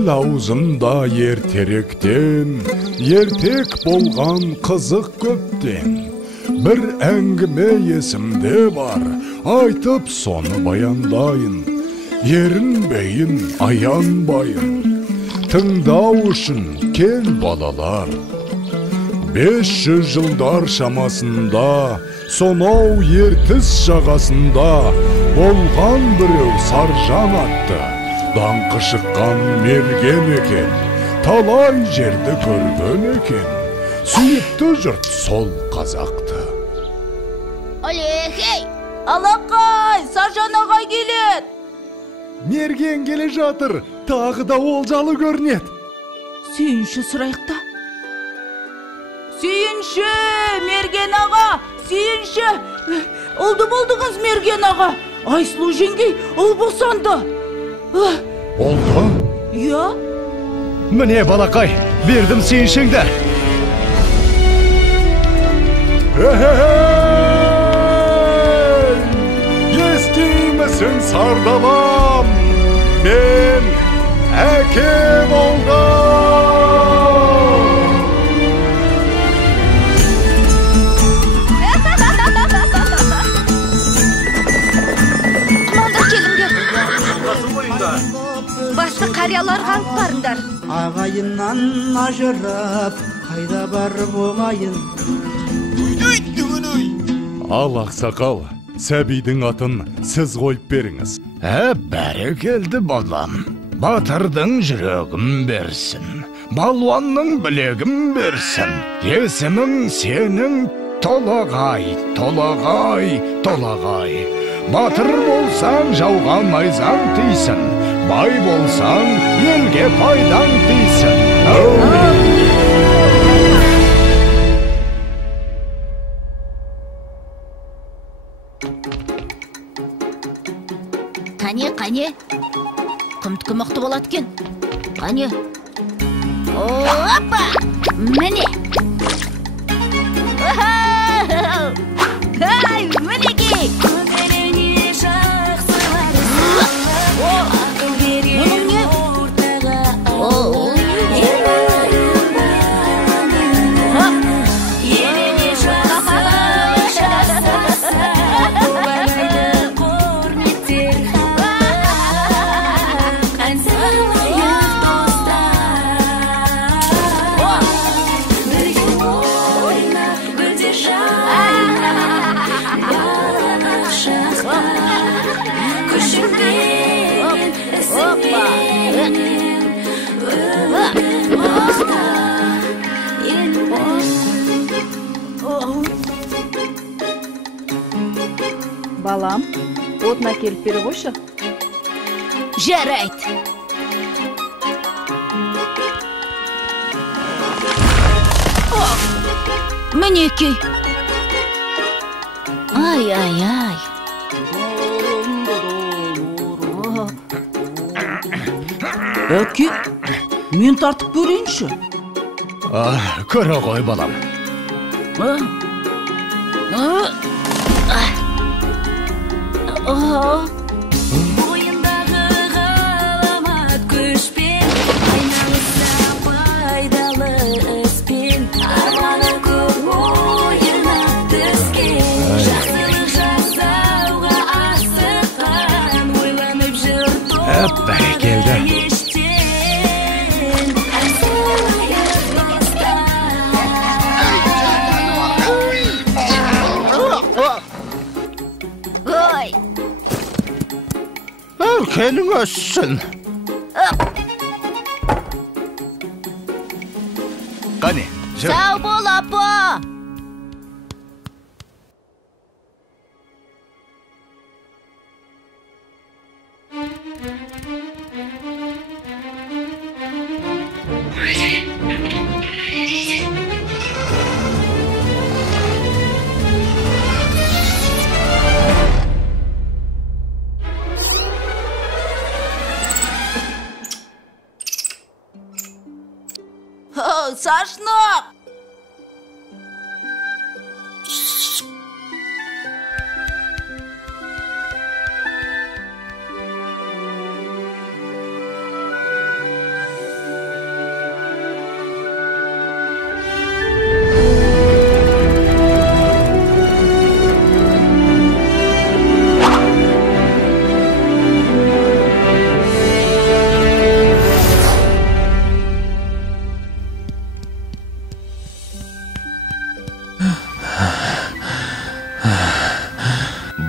El auzumda ertek bolgan kızık köpten. Bir әңгіме есімде бар, айтып соны баяндайын. Ерінбейін, аянбайын, тыңдау үшін кел балалар. 500 жылдар шамасында, сонау ертіс жағасында болған біреу Саржан атты. Даңқы шыққан мерген екен, талай жерді көрген екен. Сүйікті жұрт сол қазақты. Алехей! Алақай! Саржан ағай келет! Мерген келе жатыр, тағы да олжалы көрінет. Сүйінші сұрайықта. Сүйінші! Мерген аға! Сүйінші! Ұлды болдыңыз, Мерген аға! Айсұлу жеңгей ұл босанды. Олды? Иә? Міне балақай, бердім сүйіншіңді. Естимісің сардалам, мен әке болған. Құманда келіңдер. Басты қариялар қанып барыңдар. Ағайыннан ажырап, қайда барып оңайын. Ал ақсақал, сәбидің атын сіз қойып беріңіз. Бәрекелді балам. Батырдың жүрегін берсін, балуанның білегін берсін. Есімің сенің Толағай, Толағай, Толағай. Батыр болсаң жауға найзаң тисін, бай болсаң елге пайдаң тисін. Қане, құмтқы мықты болады кен. Қане. Опа! Міне! Ай, мінекей! Мұның не? Балам, отына келіп бері қойшы. Жарайды. Мінекей. Ай. Әке, мен тартып көрейінші. Көре ғой балам. Бойындағы ғаламат күшпен, айналыса пайдалы іспен, арманы көп ойына түскен, жақсылық жасауға асыққан, ойланып жүр Бәрекелді. Келің өссін. Қане, жүр. Сау бол, апа. Сашнақ!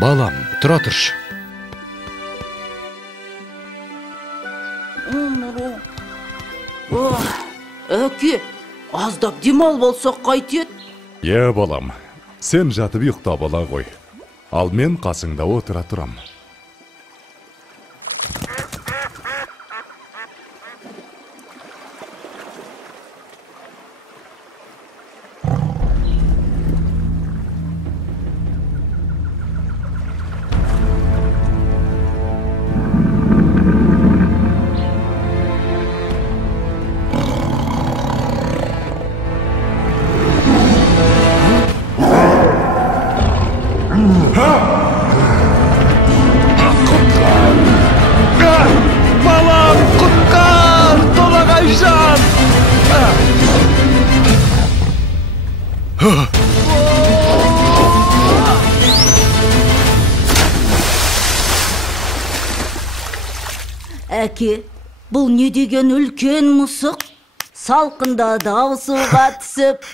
Балам, тұра тұршы. Әке, аздап демал болсақ қайтет? Балам, сен жатып ұйықтап ала ғой. Ал мен қасыңда отыра тұрам. Балам, құтқар, Толағайжан! Әке, бұл не деген үлкен мұсық? Салқында дауысуға түсіп.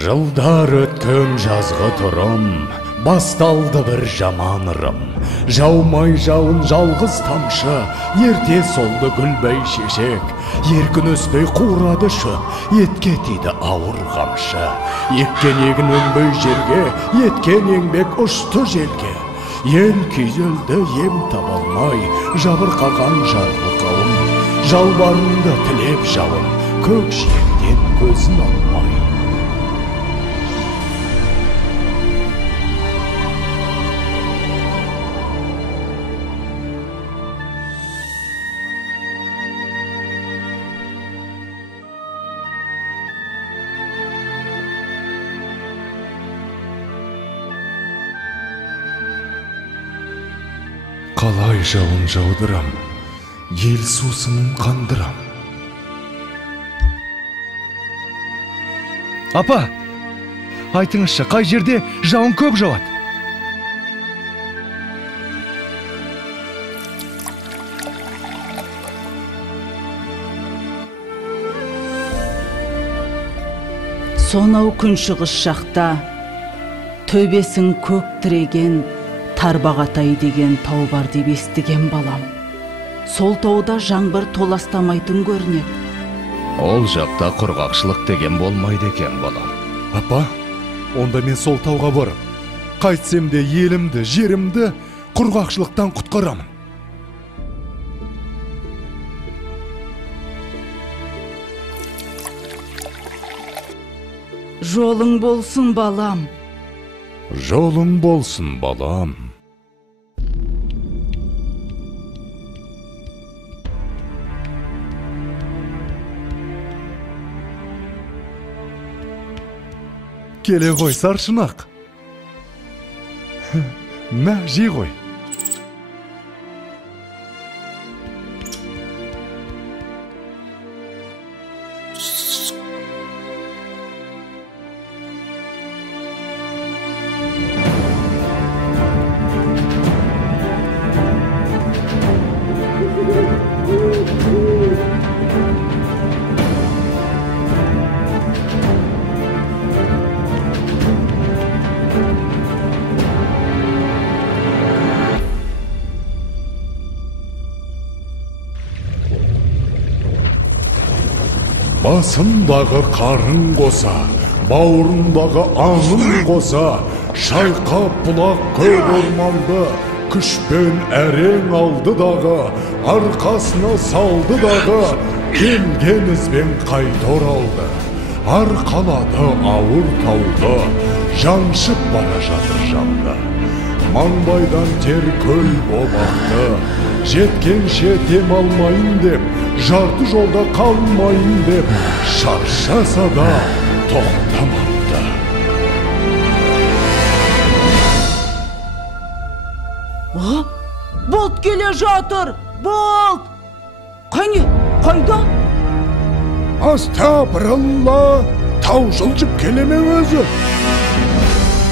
Жылдар өткен жазғы тұрым, басталды бір жаман ырым. Жаумай жауын жалғыз тамшы, ерте солды гүлбей шешек. Еркін өспей қурады шөп, етке тиді ауыр қамшы. Еккен егін өнбей жерге, еткен еңбек ұшты желге. Ел күйзелді ем табалмай, жабырқаған жарлы қауым. Жалбарынды тілеп жауын, көк жиектен көзін алмай. Қалай жауын жаудырам, ел сусынын қандырам. Апа, айтыңызшы, қай жерде жауын көп жауады? Сонау күншығыс жақта төбесін көк тіреген Тарбағатай деген тау бар деп естіген балам. Сол тауда жаңбыр толастамайтын көрінеді. Ол жақта құрғақшылық деген болмайды екен, балам. Апа, онда мен сол тауға барып, қайтсем де елімді, жерімді құрғақшылықтан құтқарамын. Жолың болсын, балам. Жолың болсын, балам. Келе ғой, саршынақ. Мә, жей ғой. Басындағы қарын қоса, бауырындағы аңын қоса, шайқап бұлақ көк орманды, күшпен әрең алды дағы, арқасына салды дағы, келген ізбен қайта оралды. Арқалады ауыр тауды, жаншып бара жатыр жанды. Маңбайдан тер көл болақты, жеткенше дем алмайын деп, жарты жолда қалмайын деп, шаршаса да тоқтамапты. Болт келе жатыр! Болт! Қане, қайда? Астапыралла, тау жылжып келеме өзі.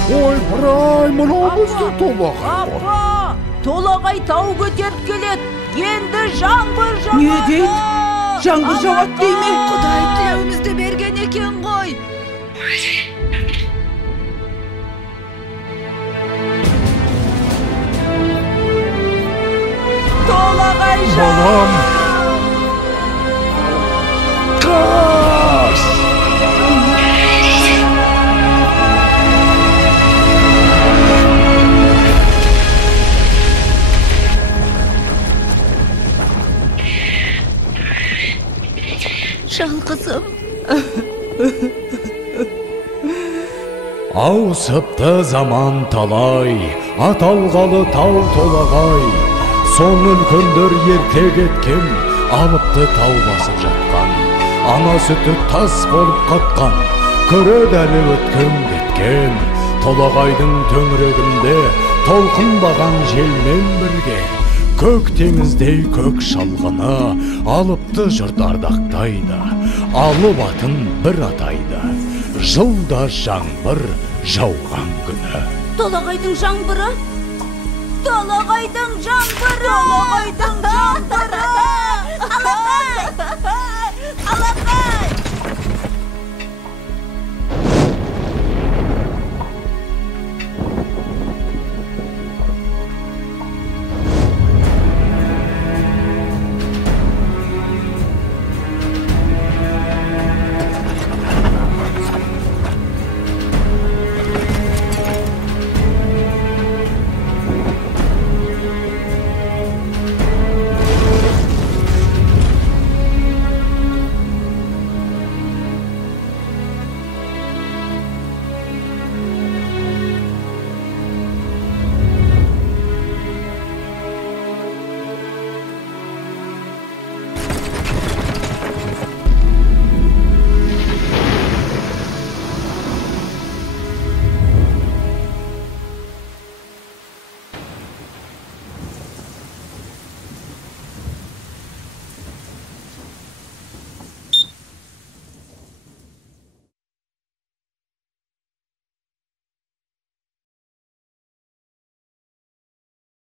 Ой, бұрай, мұнау бізді Толағай. Апа, Толағай тау көтеріп келеді. Енді жаңбыр жауады. Не дейді? жаңбыр жауат дейме? Құдай тілеуімізді берген екен ғой. Толағайжан! Балам! Қаш! Жалғызым. Ауысыпты заман талай, аталғалы тау толағай. Сон үлкендер ерте кеткен, алыпты тау басып жатқан. Ана сүті тас болып қатқан, көреді әлі өткен кеткен. Толағайдың төңірегінде толқынбаған желмен бірге, көк теңіздей көк шалғыны алыпты жұрт ардақтайды, алып атын бір атайды. Жылда жаңбыр жауған күні. Толағайдың жаңбыры? Толағайдың жаңбыры! Толағайдың жаңбыры!